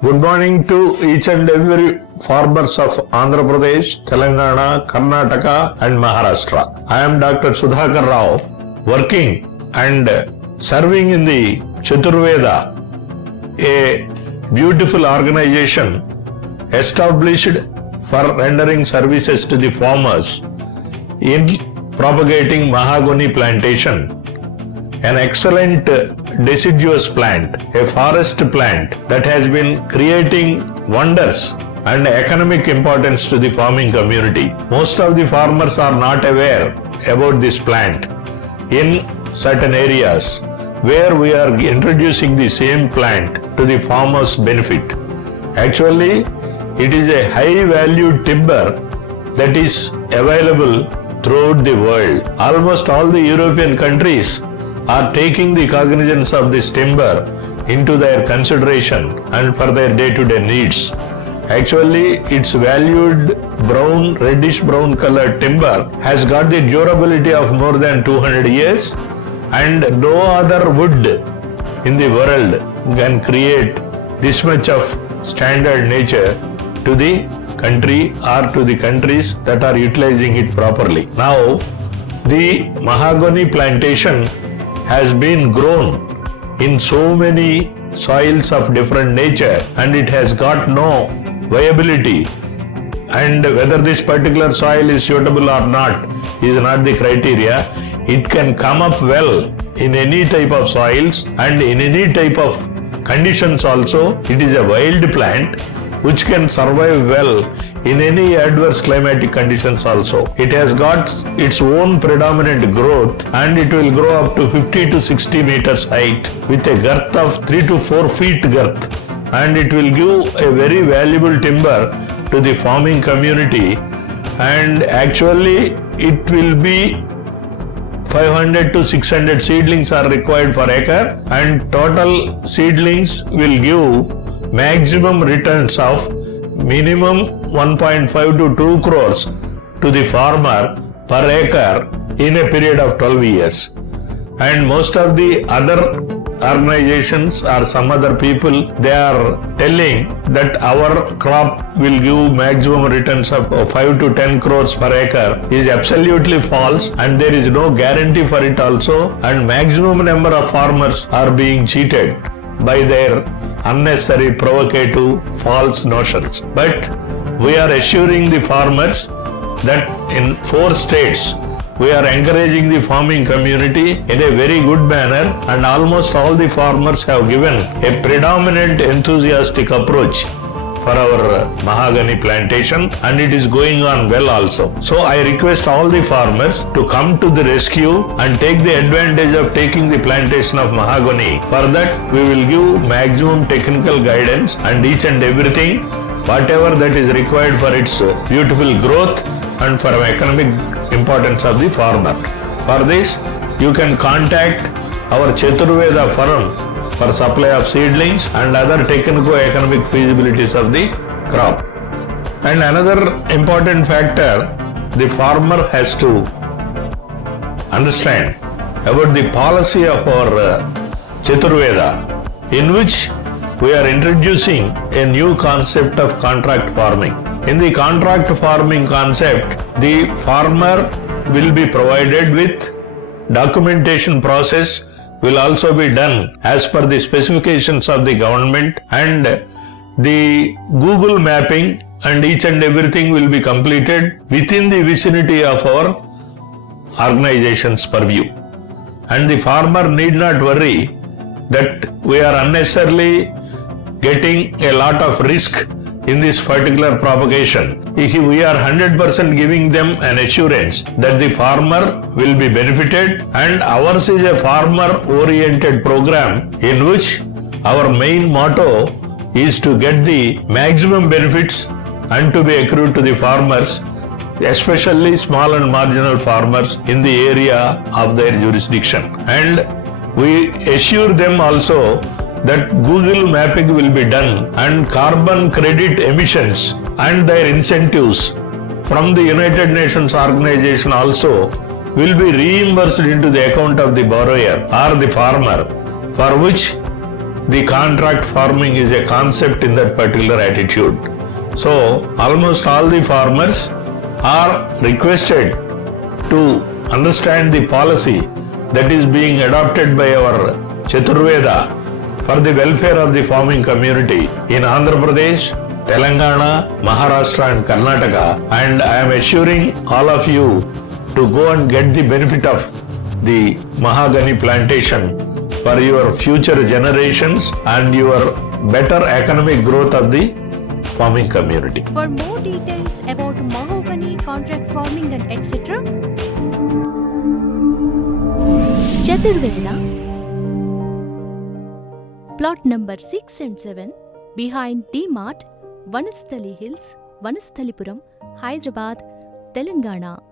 Good morning to each and every farmers of Andhra Pradesh, Telangana, Karnataka and Maharashtra. I am Dr. Sudhakar Rao, working and serving in the Chaturveda, a beautiful organization established for rendering services to the farmers in propagating mahogany plantation, an excellent deciduous plant, a forest plant that has been creating wonders and economic importance to the farming community. Most of the farmers are not aware about this plant in certain areas where we are introducing the same plant to the farmers' benefit. Actually, it is a high value timber that is available throughout the world. Almost all the European countries are taking the cognizance of this timber into their consideration and for their day-to-day needs. Actually, its valued brown, reddish brown colored timber has got the durability of more than 200 years, and no other wood in the world can create this much of standard nature to the country or to the countries that are utilizing it properly. Now, the mahogany plantation has been grown in so many soils of different nature and it has got no viability, and whether this particular soil is suitable or not is not the criteria. It can come up well in any type of soils and in any type of conditions also. It is a wild plant which can survive well in any adverse climatic conditions also. It has got its own predominant growth and it will grow up to 50 to 60 meters height with a girth of 3 to 4 feet girth, and it will give a very valuable timber to the farming community, and actually it will be 500 to 600 seedlings are required per acre, and total seedlings will give maximum returns of minimum 1.5 to 2 crores to the farmer per acre in a period of 12 years. And most of the other organizations or some other people, they are telling that our crop will give maximum returns of 5 to 10 crores per acre is absolutely false, and there is no guarantee for it also, and maximum number of farmers are being cheated by their unnecessary provocative false notions. But we are assuring the farmers that in 4 states we are encouraging the farming community in a very good manner, and almost all the farmers have given a predominant enthusiastic approach for our mahogany plantation, and it is going on well also. So I request all the farmers to come to the rescue and take the advantage of taking the plantation of mahogany. For that, we will give maximum technical guidance and each and everything, whatever that is required for its beautiful growth and for economic importance of the farmer. For this, you can contact our Chaturveda firm for supply of seedlings and other technico-economic feasibilities of the crop. And another important factor, the farmer has to understand about the policy of our Chaturveda, in which we are introducing a new concept of contract farming. In the contract farming concept, the farmer will be provided with documentation process will also be done as per the specifications of the government, and the Google mapping and each and everything will be completed within the vicinity of our organization's purview. And the farmer need not worry that we are unnecessarily getting a lot of risk in this particular propagation. We are 100% giving them an assurance that the farmer will be benefited, and ours is a farmer-oriented program in which our main motto is to get the maximum benefits and to be accrued to the farmers, especially small and marginal farmers in the area of their jurisdiction. And we assure them also that Google mapping will be done, and carbon credit emissions and their incentives from the United Nations organization also will be reimbursed into the account of the borrower or the farmer, for which the contract farming is a concept in that particular attitude. So almost all the farmers are requested to understand the policy that is being adopted by our Chaturveda for the welfare of the farming community in Andhra Pradesh, Telangana, Maharashtra and Karnataka, and I am assuring all of you to go and get the benefit of the mahogany plantation for your future generations and your better economic growth of the farming community. For more details about mahogany, contract farming and etc., Chaturveda, plot number 6 and 7, behind D-Mart, Vanasthali Hills, Vanasthalipuram, Hyderabad, Telangana.